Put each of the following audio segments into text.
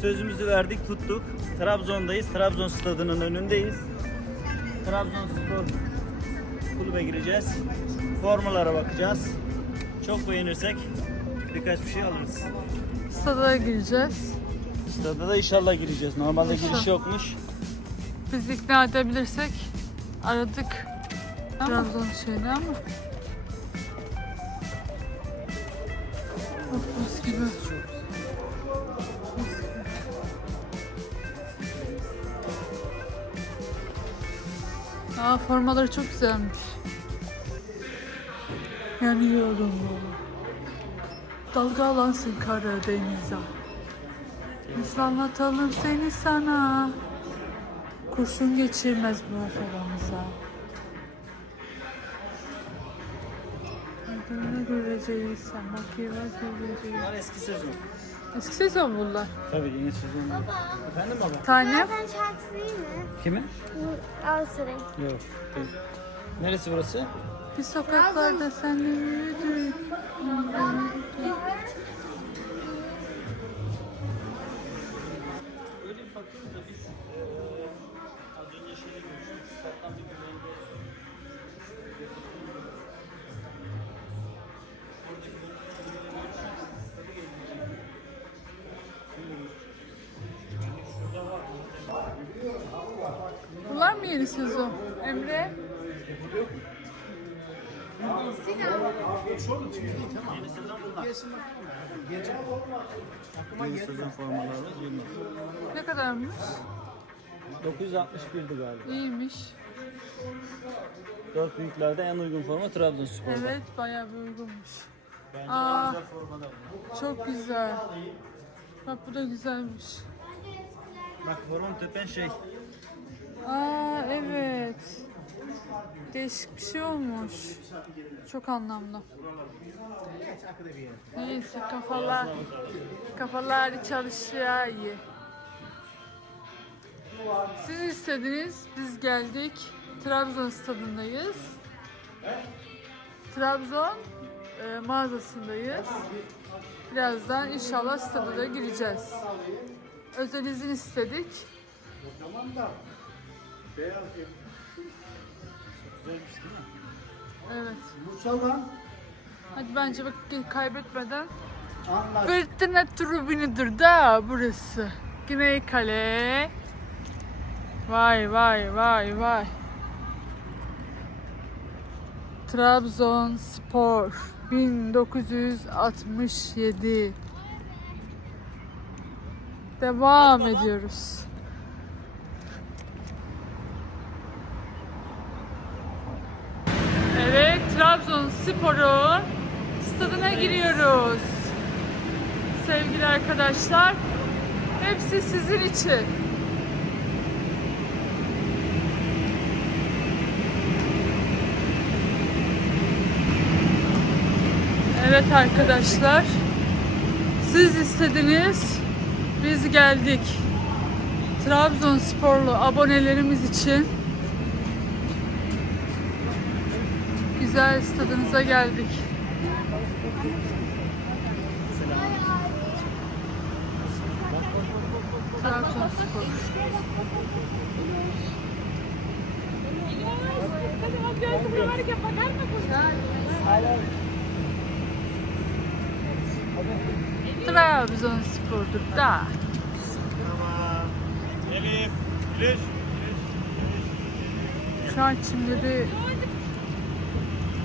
Sözümüzü verdik, tuttuk. Trabzon'dayız. Trabzon stadının önündeyiz. Trabzonspor kulübe gireceğiz. Formalara bakacağız. Çok beğenirsek birkaç bir şey alırız. Stada gireceğiz. Stada da inşallah gireceğiz. Normalde İnşallah. giriş yokmuş. Biz ikna edebilirsek aradık. Trabzon şeyini ama. Of gibi. Aa formaları çok güzelmiş. Yanıyorum. Dalgalansın Karadeniz'e. Biz anlatalım seni sana. Kurşun geçirmez bu aramıza. Adını göreceğiz, sen bakıyoruz göreceğiz. Bunlar eski sezon. Eski sezon bunlar. Tabii yeni sezon. değil. Efendim baba? Tane Zaten şarkısı değil mi? Kimi? Bu Galatasaray. Yok. değil. Neresi burası? bir sokaklarda senle yürüdük. Sezon? Emre? Yeni sezon formalarımız bunlar. Ne kadarmış? 961'di galiba. İyiymiş. Dört büyüklerde en uygun forma Trabzonspor. Evet bayağı bir uygunmuş. Bence Aa. güzel. Çok güzel. Bak bu da güzelmiş. Bak horon tepen şey. Aa evet. Değişik bir şey olmuş. Çok anlamlı. Neyse kafalar kafalar çalışıyor iyi. Siz istediniz, biz geldik. Trabzon stadındayız. Trabzon e, mağazasındayız. Birazdan inşallah stada da gireceğiz. Özel izin istedik. Güzelmiş değil mi? Evet. Hadi bence bak kaybetmeden. Anladım. Fırtına tribünüdür da burası. Güney Kale. Vay vay vay vay. Trabzonspor 1967. Devam ediyoruz. Evet, Trabzonspor'un stadına giriyoruz. Sevgili arkadaşlar, hepsi sizin için. Evet arkadaşlar, siz istediniz, biz geldik. Trabzonsporlu abonelerimiz için güzel stadınıza geldik. Trabzonspor. Trabzonspor'dur da. Elif. Şu an çimleri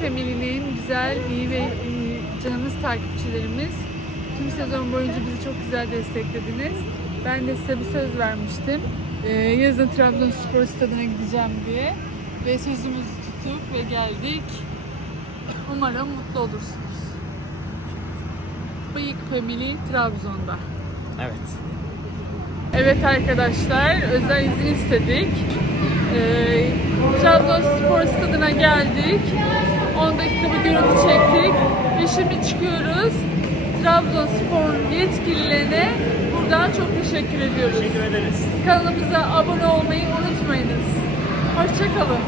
Family'nin güzel, iyi ve canımız takipçilerimiz tüm sezon boyunca bizi çok güzel desteklediniz. Ben de size bir söz vermiştim. Ee, yazın Trabzonspor stadına gideceğim diye. Ve sözümüzü tuttuk ve geldik. Umarım mutlu olursunuz. Bıyık Family Trabzon'da. Evet. Evet arkadaşlar, özel izin istedik. Ee, Trabzonspor stadına geldik. 10 dakika bir görüntü çektik. Ve şimdi çıkıyoruz. Trabzonspor yetkililerine buradan çok teşekkür ediyoruz. Teşekkür ederiz. Kanalımıza abone olmayı unutmayınız. Hoşçakalın.